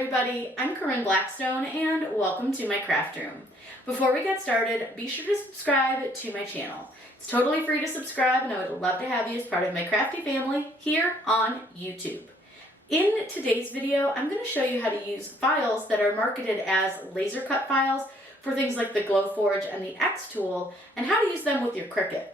everybody, I'm Corinne Blackstone and welcome to my craft room. Before we get started, be sure to subscribe to my channel. It's totally free to subscribe and I would love to have you as part of my crafty family here on YouTube. In today's video, I'm going to show you how to use files that are marketed as laser cut files for things like the Glowforge and the Xtool and how to use them with your Cricut.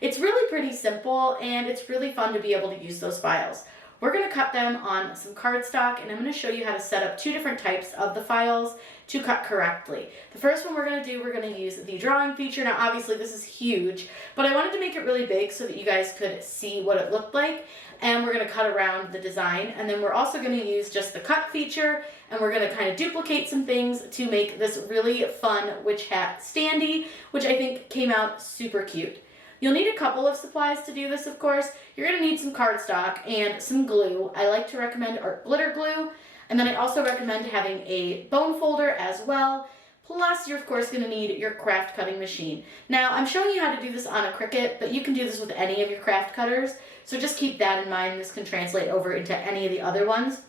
It's really pretty simple and it's really fun to be able to use those files. We're going to cut them on some cardstock and I'm going to show you how to set up two different types of the files to cut correctly. The first one we're going to use the drawing feature. Now obviously this is huge, but I wanted to make it really big so that you guys could see what it looked like, and we're going to cut around the design, and then we're also going to use just the cut feature and we're going to kind of duplicate some things to make this really fun witch hat standee, which I think came out super cute. You'll need a couple of supplies to do this, of course. You're going to need some cardstock and some glue. I like to recommend art glitter glue, and then I also recommend having a bone folder as well. Plus, you're of course going to need your craft cutting machine. Now, I'm showing you how to do this on a Cricut, but you can do this with any of your craft cutters, so just keep that in mind. This can translate over into any of the other ones,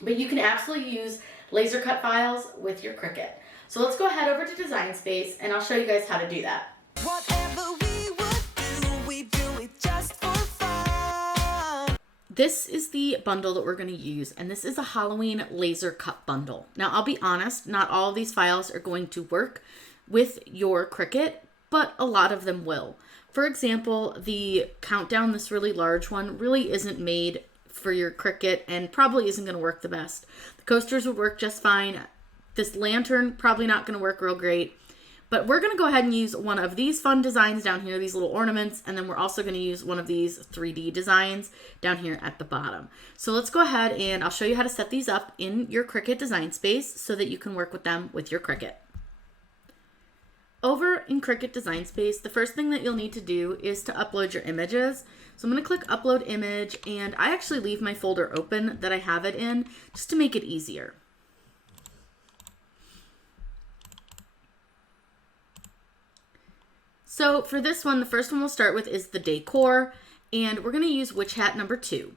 but you can absolutely use laser cut files with your Cricut. So let's go ahead over to Design Space, and I'll show you guys how to do that. This is the bundle that we're going to use, and this is a Halloween laser cut bundle. Now, I'll be honest, not all of these files are going to work with your Cricut, but a lot of them will. For example, the countdown, this really large one, really isn't made for your Cricut and probably isn't going to work the best. The coasters would work just fine. This lantern, probably not going to work real great. But we're going to go ahead and use one of these fun designs down here, these little ornaments, and then we're also going to use one of these 3D designs down here at the bottom. So let's go ahead and I'll show you how to set these up in your Cricut Design Space so that you can work with them with your Cricut. Over in Cricut Design Space, the first thing that you'll need to do is to upload your images. So I'm going to click Upload Image, and I actually leave my folder open that I have it in just to make it easier. So for this one, the first one we'll start with is the decor, and we're going to use witch hat number 2.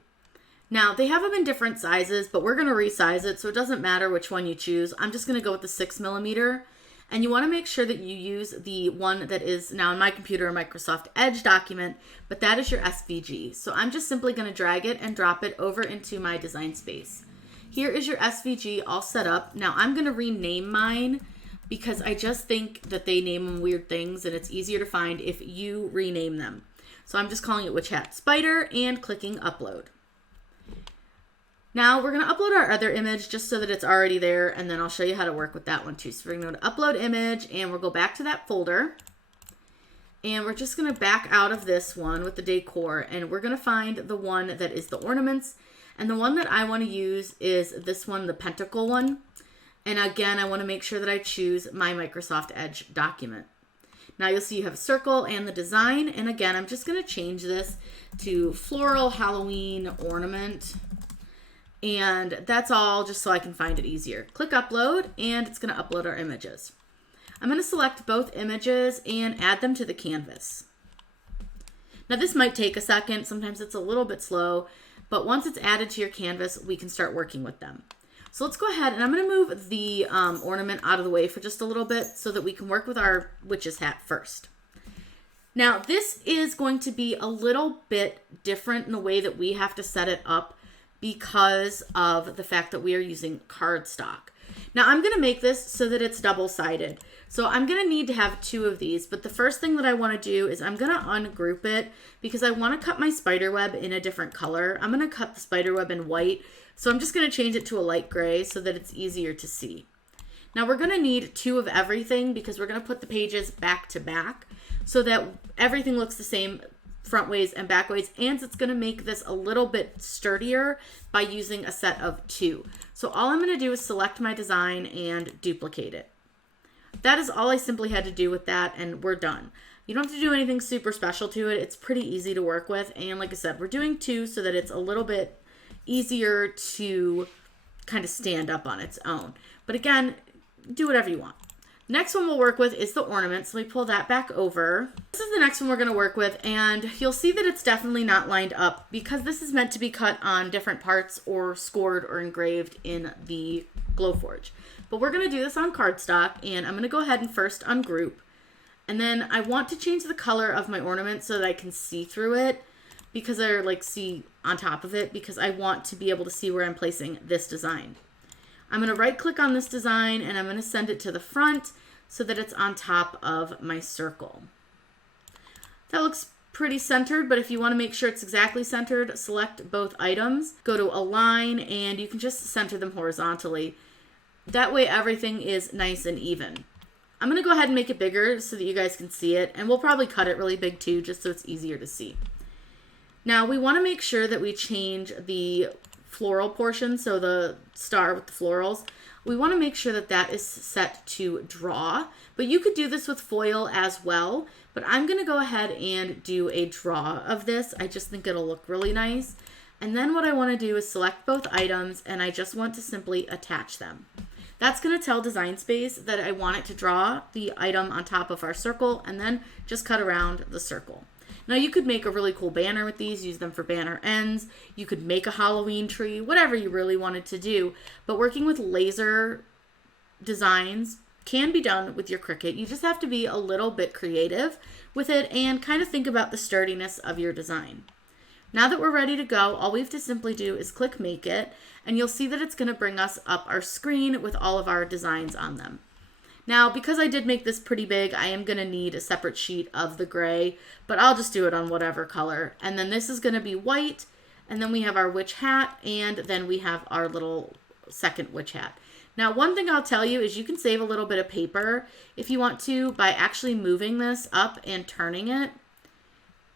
Now, they have them in different sizes, but we're going to resize it, so it doesn't matter which one you choose. I'm just going to go with the 6mm, and you want to make sure that you use the one that is now in my computer a Microsoft Edge document, but that is your SVG. So I'm just simply going to drag it and drop it over into my design space. Here is your SVG all set up. Now I'm going to rename mine, because I just think that they name them weird things and it's easier to find if you rename them. So I'm just calling it Witch Hat Spider and clicking Upload. Now we're going to upload our other image just so that it's already there, and then I'll show you how to work with that one too. So we're going to Upload Image and we'll go back to that folder, and we're just going to back out of this one with the decor, and we're going to find the one that is the ornaments, and the one that I want to use is this one, the pentacle one. And again, I want to make sure that I choose my Microsoft Edge document. Now you'll see you have a circle and the design. And again, I'm just going to change this to floral Halloween ornament. And that's all, just so I can find it easier. Click Upload, and it's going to upload our images. I'm going to select both images and add them to the canvas. Now this might take a second. Sometimes it's a little bit slow, but once it's added to your canvas, we can start working with them. So let's go ahead, and I'm going to move the ornament out of the way for just a little bit so that we can work with our witch's hat first. Now, this is going to be a little bit different in the way that we have to set it up because of the fact that we are using cardstock. Now, I'm going to make this so that it's double-sided. So I'm going to need to have 2 of these, but the first thing that I want to do is I'm going to ungroup it because I want to cut my spider web in a different color. I'm going to cut the spider web in white. So I'm just going to change it to a light gray so that it's easier to see. Now we're going to need 2 of everything because we're going to put the pages back to back so that everything looks the same front ways and back ways, and it's going to make this a little bit sturdier by using a set of 2. So all I'm going to do is select my design and duplicate it. That is all I simply had to do with that, and we're done. You don't have to do anything super special to it. It's pretty easy to work with, and like I said, we're doing 2 so that it's a little bit easier to kind of stand up on its own. But again, do whatever you want. Next one we'll work with is the ornaments. Let me pull that back over. This is the next one we're going to work with, and you'll see that it's definitely not lined up because this is meant to be cut on different parts or scored or engraved in the Glowforge. But we're going to do this on cardstock, and I'm going to go ahead and first ungroup. And then I want to change the color of my ornament so that I can see through it, because I like see on top of it, because I want to be able to see where I'm placing this design. I'm going to right click on this design and I'm going to send it to the front so that it's on top of my circle. That looks pretty centered, but if you want to make sure it's exactly centered, select both items, go to align, and you can just center them horizontally. That way everything is nice and even. I'm going to go ahead and make it bigger so that you guys can see it, and we'll probably cut it really big too, just so it's easier to see. Now we want to make sure that we change the floral portion, so the star with the florals. We want to make sure that that is set to draw, but you could do this with foil as well, but I'm going to go ahead and do a draw of this. I just think it'll look really nice. And then what I want to do is select both items, and I just want to simply attach them. That's going to tell Design Space that I want it to draw the item on top of our circle, and then just cut around the circle. Now you could make a really cool banner with these, use them for banner ends. You could make a Halloween tree, whatever you really wanted to do. But working with laser designs can be done with your Cricut. You just have to be a little bit creative with it and kind of think about the sturdiness of your design. Now that we're ready to go, all we have to simply do is click Make It, and you'll see that it's going to bring us up our screen with all of our designs on them. Now, because I did make this pretty big, I am going to need a separate sheet of the gray, but I'll just do it on whatever color. And then this is going to be white, and then we have our witch hat, and then we have our little second witch hat. Now, one thing I'll tell you is you can save a little bit of paper if you want to by actually moving this up and turning it.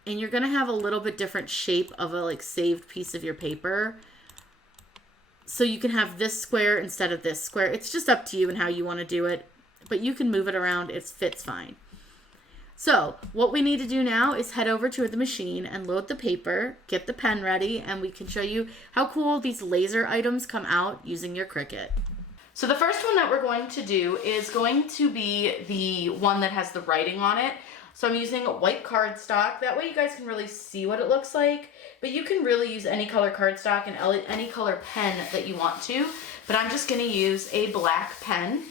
And you're going to have a little bit different shape of a saved piece of your paper. So you can have this square instead of this square. It's just up to you and how you want to do it. But you can move it around, it fits fine. So what we need to do now is head over to the machine and load the paper, get the pen ready, and we can show you how cool these laser items come out using your Cricut. So the first one that we're going to do is going to be the one that has the writing on it. So I'm using white cardstock. That way you guys can really see what it looks like. But you can really use any color cardstock and any color pen that you want to. But I'm just going to use a black pen.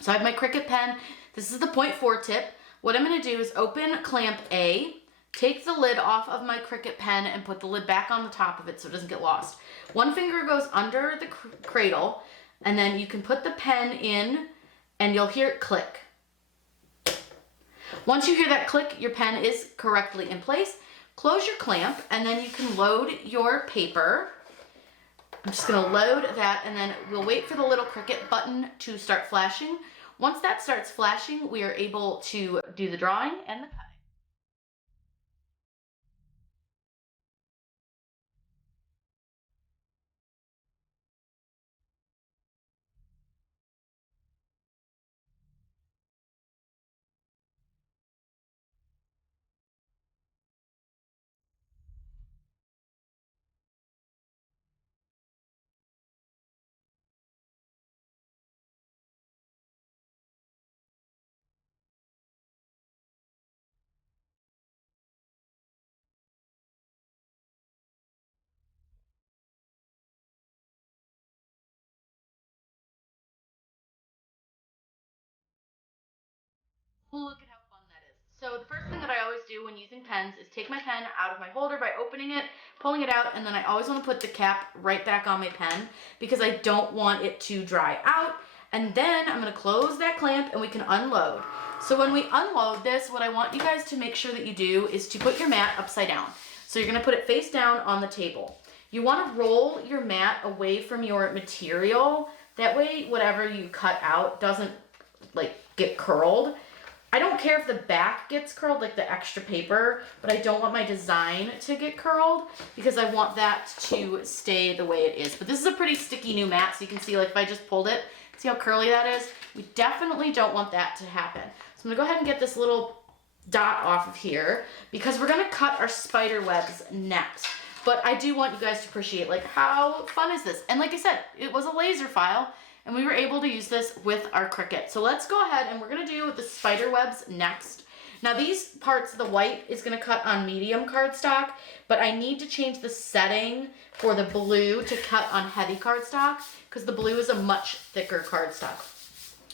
So I have my Cricut pen. This is the 0.4 tip. What I'm going to do is open clamp A, take the lid off of my Cricut pen, and put the lid back on the top of it so it doesn't get lost. One finger goes under the cradle, and then you can put the pen in, and you'll hear it click. Once you hear that click, your pen is correctly in place. Close your clamp, and then you can load your paper. I'm just going to load that, and then we'll wait for the little Cricut button to start flashing. Once that starts flashing, we are able to do the drawing and the cutting. Look at how fun that is. So the first thing that I always do when using pens is take my pen out of my holder by opening it, pulling it out, and then I always want to put the cap right back on my pen because I don't want it to dry out. And then I'm going to close that clamp and we can unload. So when we unload this, what I want you guys to make sure that you do is to put your mat upside down. So you're going to put it face down on the table. You want to roll your mat away from your material. That way, whatever you cut out doesn't get curled. I don't care if the back gets curled, like the extra paper, but I don't want my design to get curled because I want that to stay the way it is. But this is a pretty sticky new mat, so you can see if I just pulled it, see how curly that is? We definitely don't want that to happen. So I'm gonna go ahead and get this little dot off of here because we're gonna cut our spider webs next. But I do want you guys to appreciate how fun is this? And like I said, it was a laser file, and we were able to use this with our Cricut. So let's go ahead and we're gonna do the spider webs next. Now these parts, the white is going to cut on medium cardstock, but I need to change the setting for the blue to cut on heavy cardstock because the blue is a much thicker cardstock.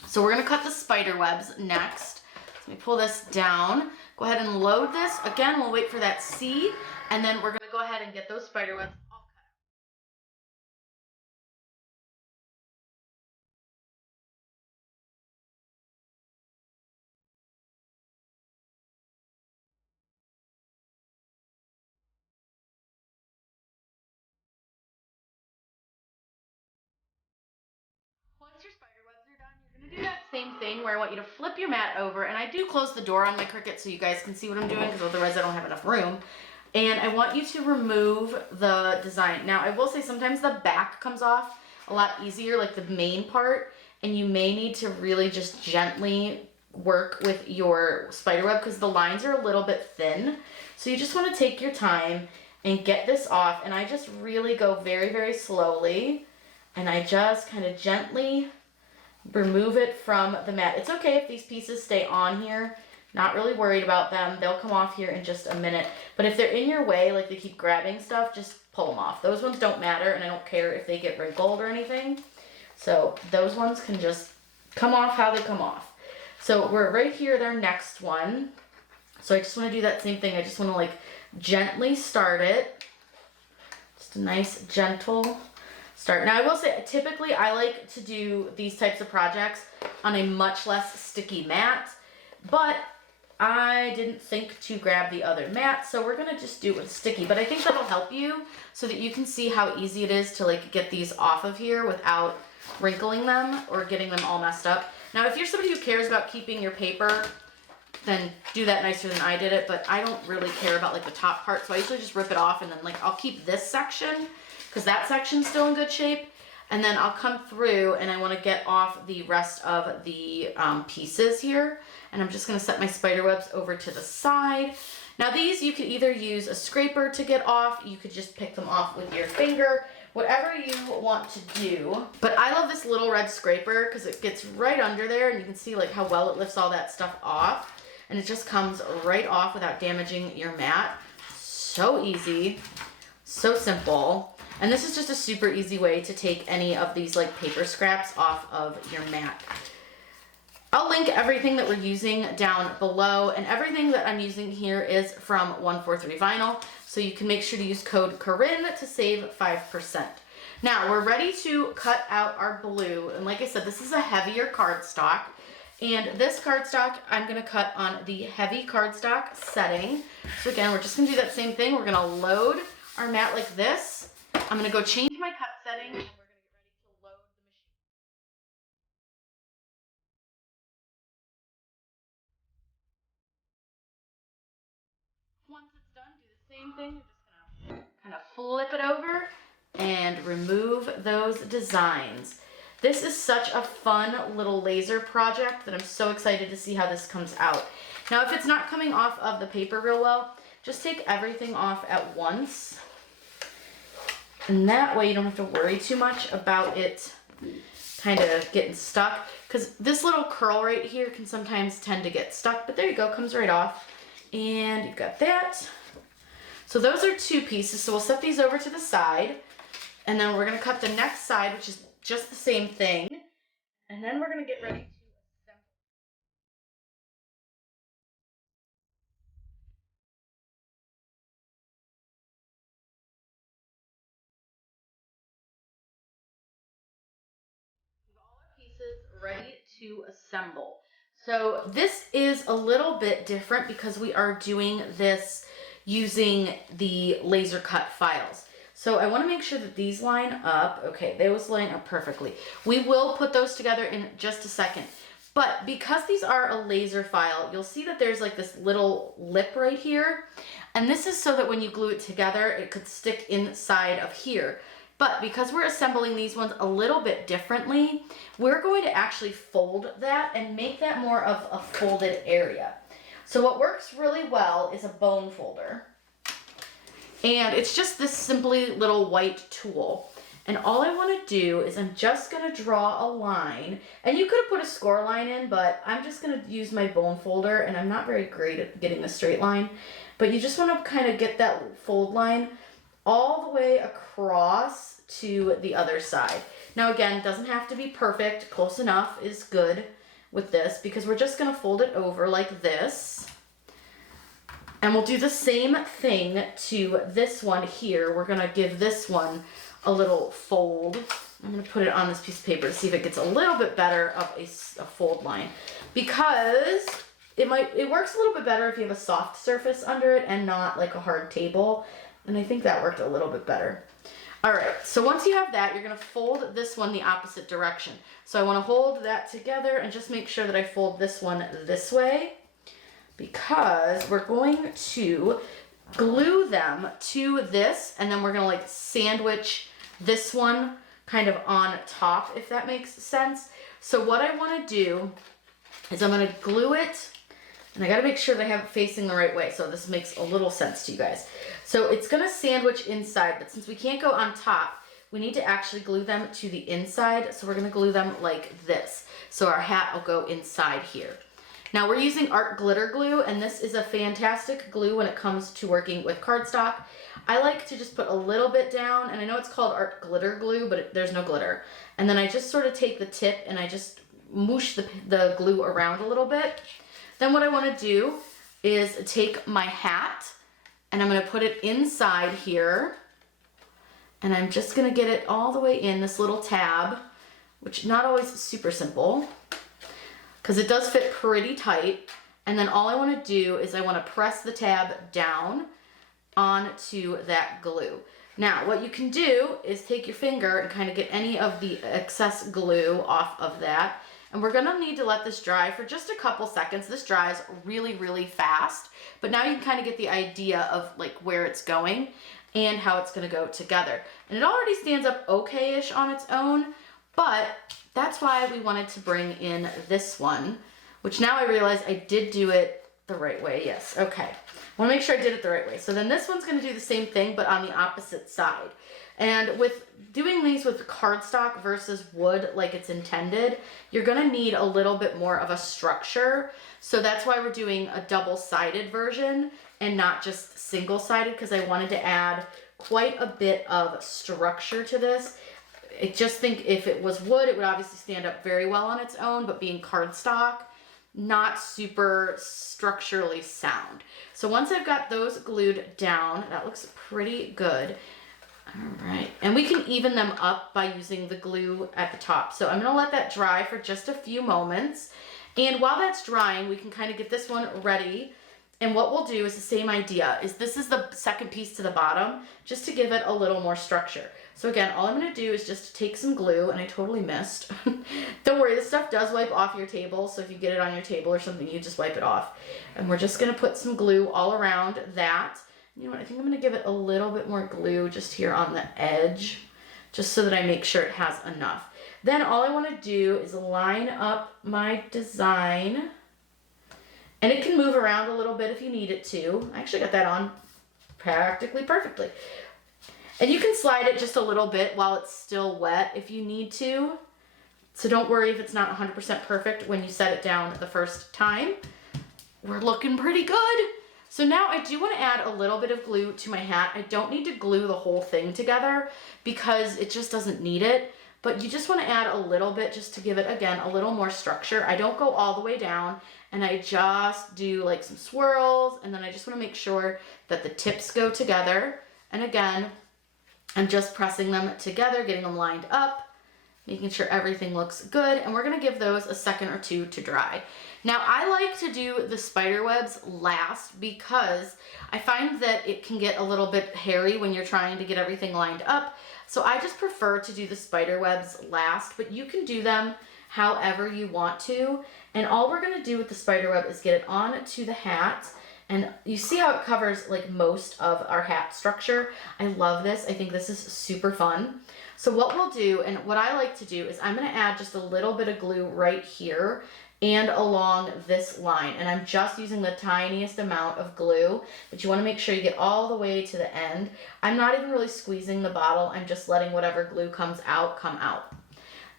So we're going to cut the spider webs next. So let me pull this down. Go ahead and load this. Again, we'll wait for that C, and then we're going to go ahead and get those spider webs all cut out. Once your spider webs are done, you're going to do that same thing where I want you to flip your mat over, and I do close the door on my Cricut so you guys can see what I'm doing because otherwise I don't have enough room. And I want you to remove the design. Now I will say sometimes the back comes off a lot easier, like the main part, and you may need to really just gently work with your spider web because the lines are a little bit thin. So you just want to take your time and get this off, and I just really go very, very slowly, and I just kind of gently remove it from the mat. It's okay if these pieces stay on here. Not really worried about them. They'll come off here in just a minute. But if they're in your way, like they keep grabbing stuff, just pull them off. Those ones don't matter, and I don't care if they get wrinkled or anything. So those ones can just come off how they come off. So we're right here, their next one. So I just want to do that same thing. I just want to like gently start it. Just a nice gentle start. Now I will say, typically I like to do these types of projects on a much less sticky mat, but I didn't think to grab the other mat, so we're gonna just do it with sticky, but I think that'll help you so that you can see how easy it is to like get these off of here without wrinkling them or getting them all messed up. Now, if you're somebody who cares about keeping your paper, then do that nicer than I did it, but I don't really care about like the top part, so I usually just rip it off and then like I'll keep this section because that section's still in good shape, and then I'll come through and I want to get off the rest of the pieces here. And I'm just going to set my spider webs over to the side. Now these you could either use a scraper to get off, you could just pick them off with your finger, whatever you want to do. But I love this little red scraper because it gets right under there and you can see like how well it lifts all that stuff off. And it just comes right off without damaging your mat. So easy, so simple. And this is just a super easy way to take any of these like paper scraps off of your mat. I'll link everything that we're using down below, and everything that I'm using here is from 143 Vinyl, so you can make sure to use code Corinne to save 5%. Now, we're ready to cut out our blue, and like I said, this is a heavier cardstock, and this cardstock I'm going to cut on the heavy cardstock setting. So again, we're just going to do that same thing. We're going to load our mat like this. I'm going to go change my cut setting. Once it's done, do the same thing. You're just gonna kind of flip it over and remove those designs. This is such a fun little laser project that I'm so excited to see how this comes out. Now, if it's not coming off of the paper real well, just take everything off at once. And that way you don't have to worry too much about it kind of getting stuck. Because this little curl right here can sometimes tend to get stuck, but there you go, comes right off. And you've got that. So those are two pieces. So we'll set these over to the side. And then we're going to cut the next side, which is just the same thing. And then we're going to get ready to assemble. We've got all our pieces ready to assemble. So this is a little bit different because we are doing this using the laser cut files. So I want to make sure that these line up. Okay, those line up perfectly. We will put those together in just a second. But because these are a laser file, you'll see that there's like this little lip right here. And this is so that when you glue it together, it could stick inside of here. But because we're assembling these ones a little bit differently, we're going to actually fold that and make that more of a folded area. So what works really well is a bone folder. And it's just this simply little white tool. And all I want to do is I'm just going to draw a line. And you could have put a score line in, but I'm just going to use my bone folder, and I'm not very great at getting a straight line. But you just want to kind of get that fold line all the way across to the other side. Now again, it doesn't have to be perfect. Close enough is good with this, because we're just going to fold it over like this. And we'll do the same thing to this one here. We're going to give this one a little fold. I'm going to put it on this piece of paper to see if it gets a little bit better of a fold line, because it works a little bit better if you have a soft surface under it and not like a hard table. And I think that worked a little bit better. All right, so once you have that, you're going to fold this one the opposite direction. So I want to hold that together and just make sure that I fold this one this way, because we're going to glue them to this, and then we're going to like sandwich this one kind of on top, if that makes sense. So what I want to do is I'm going to glue it, and I got to make sure that I have it facing the right way, so this makes a little sense to you guys. So it's going to sandwich inside, but since we can't go on top, we need to actually glue them to the inside, so we're going to glue them like this. So our hat will go inside here. Now we're using art glitter glue, and this is a fantastic glue when it comes to working with cardstock. I like to just put a little bit down, and I know it's called art glitter glue, but there's no glitter. And then I just sort of take the tip and I just moosh the glue around a little bit. Then what I want to do is take my hat, and I'm going to put it inside here, and I'm just going to get it all the way in this little tab, which not always super simple, because it does fit pretty tight. And then all I want to do is I want to press the tab down onto that glue. Now what you can do is take your finger and kind of get any of the excess glue off of that. And we're going to need to let this dry for just a couple seconds. This dries really, really fast, but now you can kind of get the idea of like where it's going and how it's going to go together. And it already stands up okay-ish on its own, but that's why we wanted to bring in this one, which now I realize I did do it the right way. Yes, okay. I want to make sure I did it the right way. So then this one's going to do the same thing, but on the opposite side. And with doing these with cardstock versus wood like it's intended, you're going to need a little bit more of a structure. So that's why we're doing a double-sided version and not just single-sided, because I wanted to add quite a bit of structure to this. I just think if it was wood, it would obviously stand up very well on its own, but being cardstock, not super structurally sound. So once I've got those glued down, that looks pretty good. All right, and we can even them up by using the glue at the top. So I'm gonna let that dry for just a few moments. And while that's drying, we can kind of get this one ready. And what we'll do is the same idea, is this is the second piece to the bottom, just to give it a little more structure. So again, all I'm gonna do is just take some glue, and I totally missed. Don't worry, this stuff does wipe off your table, so if you get it on your table or something, you just wipe it off. And we're just gonna put some glue all around that. You know what, I think I'm gonna give it a little bit more glue just here on the edge, just so that I make sure it has enough. Then all I wanna do is line up my design, and it can move around a little bit if you need it to. I actually got that on practically perfectly. And you can slide it just a little bit while it's still wet if you need to. So don't worry if it's not 100% perfect when you set it down the first time. We're looking pretty good. So now I do want to add a little bit of glue to my hat. I don't need to glue the whole thing together because it just doesn't need it. But you just want to add a little bit just to give it, again, a little more structure. I don't go all the way down, and I just do like some swirls, and then I just want to make sure that the tips go together. And again, I'm just pressing them together, getting them lined up, making sure everything looks good, and we're going to give those a second or two to dry. Now, I like to do the spider webs last because I find that it can get a little bit hairy when you're trying to get everything lined up. So I just prefer to do the spider webs last, but you can do them however you want to. And all we're going to do with the spider web is get it on to the hat, And you see how it covers like most of our hat structure. I love this. I think this is super fun. So what we'll do, and what I like to do, is I'm gonna add just a little bit of glue right here and along this line. And I'm just using the tiniest amount of glue, but you wanna make sure you get all the way to the end. I'm not even really squeezing the bottle. I'm just letting whatever glue comes out, come out.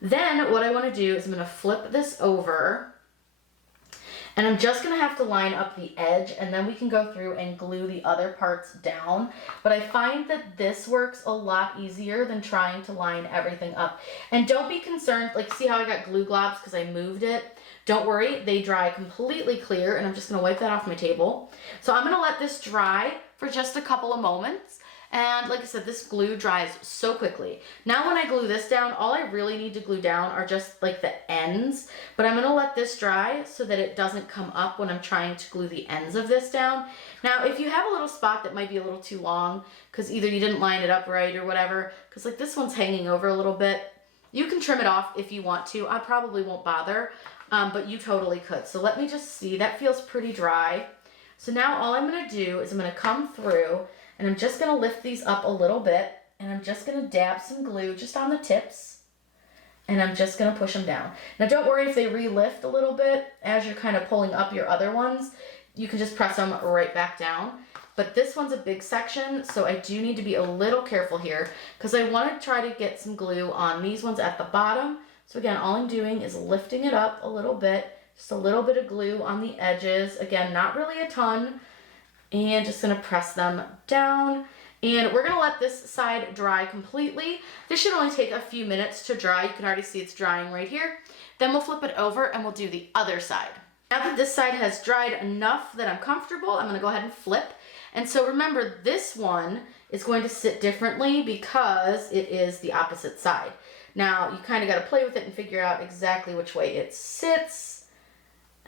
Then what I wanna do is I'm gonna flip this over, and I'm just gonna have to line up the edge, and then we can go through and glue the other parts down. But I find that this works a lot easier than trying to line everything up. And don't be concerned, like see how I got glue globs because I moved it? Don't worry, they dry completely clear, and I'm just gonna wipe that off my table. So I'm gonna let this dry for just a couple of moments. And like I said, this glue dries so quickly. Now when I glue this down, all I really need to glue down are just like the ends, but I'm gonna let this dry so that it doesn't come up when I'm trying to glue the ends of this down. Now, if you have a little spot that might be a little too long, because either you didn't line it up right or whatever, because like this one's hanging over a little bit, you can trim it off if you want to. I probably won't bother, but you totally could. So let me just see, that feels pretty dry. So now all I'm gonna do is I'm gonna come through, and I'm just gonna lift these up a little bit, and I'm just gonna dab some glue just on the tips, and I'm just gonna push them down. Now don't worry if they re-lift a little bit as you're kind of pulling up your other ones. You can just press them right back down. But this one's a big section, so I do need to be a little careful here because I wanna try to get some glue on these ones at the bottom. So again, all I'm doing is lifting it up a little bit, just a little bit of glue on the edges. Again, not really a ton. And just gonna press them down. And we're gonna let this side dry completely. This should only take a few minutes to dry. You can already see it's drying right here. Then we'll flip it over and we'll do the other side. Now that this side has dried enough that I'm comfortable, I'm gonna go ahead and flip. And so remember, this one is going to sit differently because it is the opposite side. Now, you kind of gotta play with it and figure out exactly which way it sits.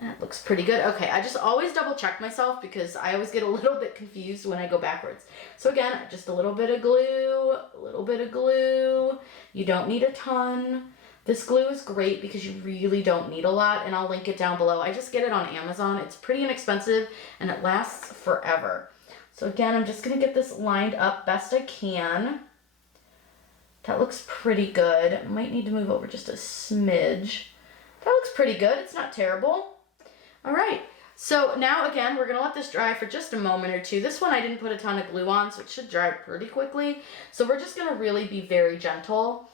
That looks pretty good. Okay, I just always double check myself because I always get a little bit confused when I go backwards. So again, just a little bit of glue, a little bit of glue. You don't need a ton. This glue is great because you really don't need a lot, and I'll link it down below. I just get it on Amazon. It's pretty inexpensive and it lasts forever. So again, I'm just gonna get this lined up best I can. That looks pretty good. I might need to move over just a smidge. That looks pretty good. It's not terrible. All right, so now again, we're gonna let this dry for just a moment or two. This one I didn't put a ton of glue on, so it should dry pretty quickly. So we're just gonna really be very gentle.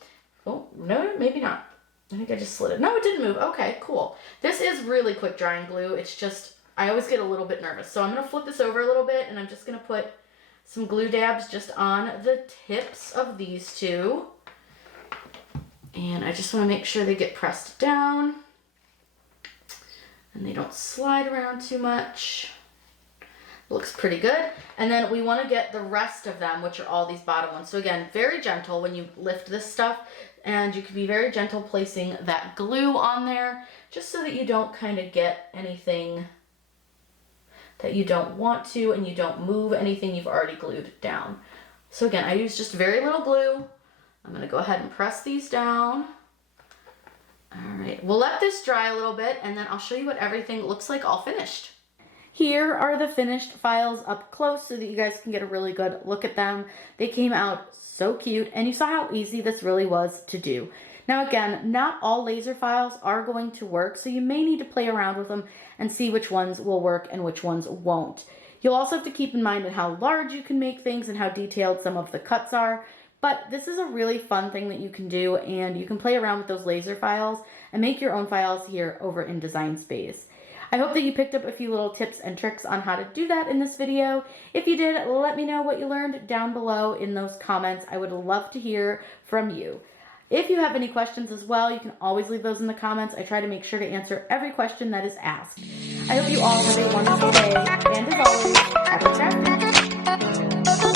Oh, no, maybe not. I think I just slid it. No, it didn't move. Okay, cool. This is really quick drying glue. It's just, I always get a little bit nervous. So I'm gonna flip this over a little bit, and I'm just gonna put some glue dabs just on the tips of these two. And I just wanna make sure they get pressed down and they don't slide around too much. Looks pretty good. And then we want to get the rest of them, which are all these bottom ones. So again, very gentle when you lift this stuff, and you can be very gentle placing that glue on there just so that you don't kind of get anything that you don't want to, and you don't move anything you've already glued down. So again, I use just very little glue. I'm going to go ahead and press these down. All right, we'll let this dry a little bit, and then I'll show you what everything looks like all finished. Here are the finished files up close so that you guys can get a really good look at them. They came out so cute, and you saw how easy this really was to do. Now again, not all laser files are going to work, so you may need to play around with them and see which ones will work and which ones won't. You'll also have to keep in mind how large you can make things and how detailed some of the cuts are. But this is a really fun thing that you can do, and you can play around with those laser files and make your own files here over in Design Space. I hope that you picked up a few little tips and tricks on how to do that in this video. If you did, let me know what you learned down below in those comments. I would love to hear from you. If you have any questions as well, you can always leave those in the comments. I try to make sure to answer every question that is asked. I hope you all have a wonderful day, and as always, happy crafting!